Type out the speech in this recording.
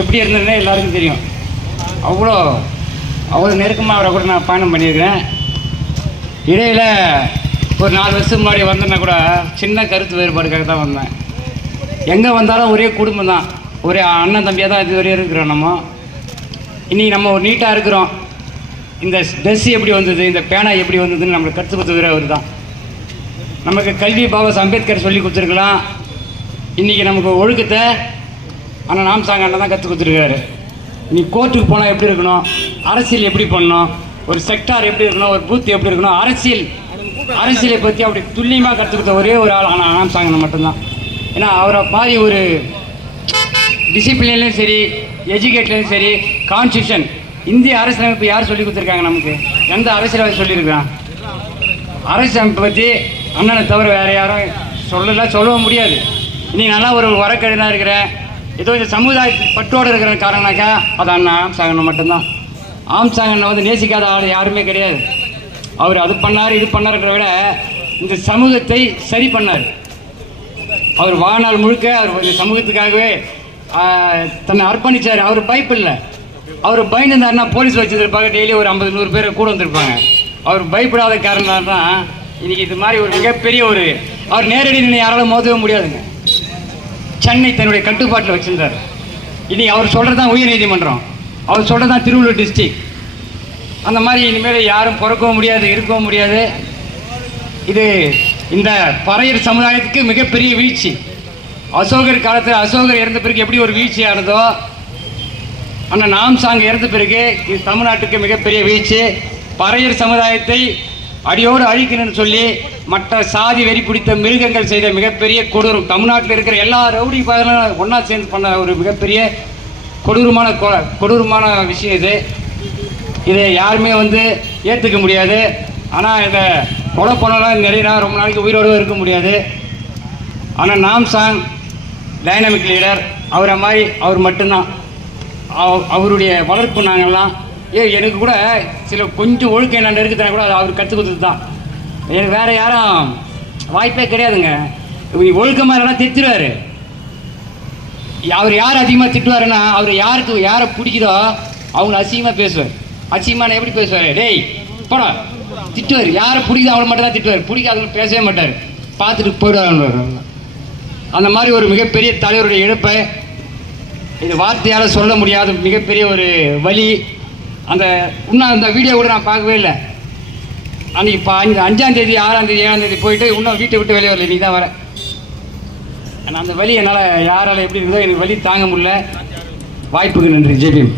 எப்படி இருந்ததுன்னே எல்லாருக்கும் தெரியும். அவ்வளோ அவ்வளோ நெருக்கமாக அவரை கூட நான் பயணம் பண்ணியிருக்கிறேன். இடையில் ஒரு நாலு வருஷம் முன்னாடி வந்தேன்னா கூட சின்ன கருத்து வேறுபாடுக்காக தான் வந்தேன். எங்கே வந்தாலும் ஒரே குடும்பம் தான். ஒரே அண்ணன் தம்பியாக தான் இது வரையும் இருக்கிறோம் நம்ம. இன்றைக்கி நம்ம ஒரு நீட்டாக இருக்கிறோம். இந்த ட்ரெஸ் எப்படி வந்தது இந்த பேனா எப்படி வந்ததுன்னு நம்மளுக்கு கற்றுக் கொடுத்தவர் அவர் தான். நமக்கு கல்வி பாபாஸ் அம்பேத்கர் சொல்லி கொடுத்துருக்கலாம். இன்றைக்கி நமக்கு ஒழுக்கத்தை ஆனால் நாம் சாங்க அண்ணன் தான் கற்றுக் கொடுத்துருக்காரு. நீ கோர்ட்டுக்கு போனால் எப்படி இருக்கணும்? அரசியல் எப்படி பண்ணணும்? ஒரு செக்டார் எப்படி இருக்கணும்? ஒரு பூத் எப்படி இருக்கணும்? அரசியல் அரசியலை பற்றி அப்படி துல்லியமாக கற்றுக் கொடுத்த ஒரே ஒரு ஆள் ஆனால் நாம் சாங்கண்ணன் மட்டும்தான். ஏன்னா அவரை மாதிரி ஒரு டிசிப்ளின்லேயும் சரி எஜுகேட்லேயும் சரி கான்ஸ்டியூஷன் இந்திய அரசியலமைப்பு யார் சொல்லி கொடுத்துருக்காங்க நமக்கு? எந்த அரசியல்வாதி சொல்லியிருக்கான் அரசியலமைப்பு பற்றி அண்ணனை தவிர வேறு யாரும் சொல்லலாம் சொல்லவும் முடியாது. நீ நல்லா ஒரு வரக்கடினாக இருக்கிற ஏதோ இந்த சமுதாய பட்டோடு இருக்கிற காரணனாக்கா அது அண்ணா ஆம்சாங்கண்ணன் மட்டும்தான். ஆம்சாங்கண்ணன் வந்து நேசிக்காத ஆள் யாருமே கிடையாது. அவர் அது பண்ணார் இது பண்ணாருங்கிற விட இந்த சமூகத்தை சரி பண்ணார். அவர் வாழ்நாள் முழுக்க அவர் இந்த சமூகத்துக்காகவே தன்னை அர்ப்பணிச்சார். அவர் பயப்பில்ல அவர் பயந்துருந்தாருன்னா போலீஸ் வச்சுருப்பாங்க டெய்லி ஒரு ஐம்பது நூறு பேர் கூட வந்திருப்பாங்க. அவர் பயப்படாத காரணம் தான் இன்னைக்கு இது மாதிரி ஒரு மிகப்பெரிய ஒரு அவர் நேரடி நின்று யாராலும் மோதவே முடியாதுங்க. சென்னை தன்னுடைய கட்டுப்பாட்டில் வச்சிருந்தார். இனி அவர் சொல்கிறது தான் உயர் நீதிமன்றம். அவர் சொல்கிறது தான் திருவள்ளூர் டிஸ்ட்ரிக் அந்த மாதிரி இனிமேல் யாரும் பிறக்கவும் முடியாது இருக்கவும் முடியாது. இது இந்த பறையர் சமுதாயத்துக்கு மிகப்பெரிய வீழ்ச்சி. அசோகர் காலத்தில் அசோகர் இறந்த பிறகு எப்படி ஒரு வீழ்ச்சியானதோ ஆனால் நாம் சாங் இறந்த பிறகு இது தமிழ்நாட்டுக்கு மிகப்பெரிய வீழ்ச்சி. பறையர் சமுதாயத்தை அடியோடு அழிக்கணும்னு சொல்லி மற்ற சாதி வெறி பிடித்த மிருகங்கள் செய்த மிகப்பெரிய கொடூரம். தமிழ்நாட்டில் இருக்கிற எல்லா ரவுடி பகலும் ஒன்றா சேர்ந்து பண்ண ஒரு மிகப்பெரிய கொடூரமான கொ- கொடூரமான விஷயம் இது. இதை யாருமே வந்து ஏற்றுக்க முடியாது. ஆனால் இதை கொலை பண்ணலாம் நிறைய நாள் ரொம்ப நாளைக்கு உயிரோடு இருக்க முடியாது. ஆனால் நாம் சாங் டைனமிக் லீடர் அவரை மாதிரி அவர் மட்டும்தான். அவருடைய வளர்ப்பு நாங்கள்லாம் ஏ எனக்கு கூட சில கொஞ்சம் ஒழுக்கம் என்ன இருக்குதுன்னா கூட அது அவர் கற்றுக் கொடுத்தது தான் எனக்கு வேறு யாரும் வாய்ப்பே கிடையாதுங்க. ஒழுக்கமாக இல்லைனா திட்டுவார் அவர் யார் அதிகமாக திட்டுவாருன்னா அவர் யாருக்கு யாரை பிடிக்குதோ அவங்க அசிங்கமாக பேசுவார். அசிங்கமான எப்படி பேசுவார்? டேய் போடா. திட்டுவார். யாரை பிடிக்குதோ அவளை மட்டும் தான் திட்டுவார். பிடிக்காதவங்க பேசவே மாட்டார். பார்த்துட்டு போயிடுவாங்க அந்த மாதிரி ஒரு மிகப்பெரிய தலைவருடைய இழப்பை இது வார்த்தையால் சொல்ல முடியாத மிகப்பெரிய ஒரு வழி அந்த இன்னும் அந்த வீடியோ கூட நான் பார்க்கவே இல்லை. அன்றைக்கி பா அஞ்சாம் தேதி ஆறாம் தேதி ஏழாம் தேதி போயிட்டு இன்னும் வீட்டை விட்டு வெளியே வரல. இன்றைக்கி தான் வரேன் ஆனால் அந்த வழி என்னால் யாரால் எப்படி இருந்தோ எனக்கு வழி தாங்க முடியல. வாய்ப்புக்கு நன்றி. ஜெய்பீம்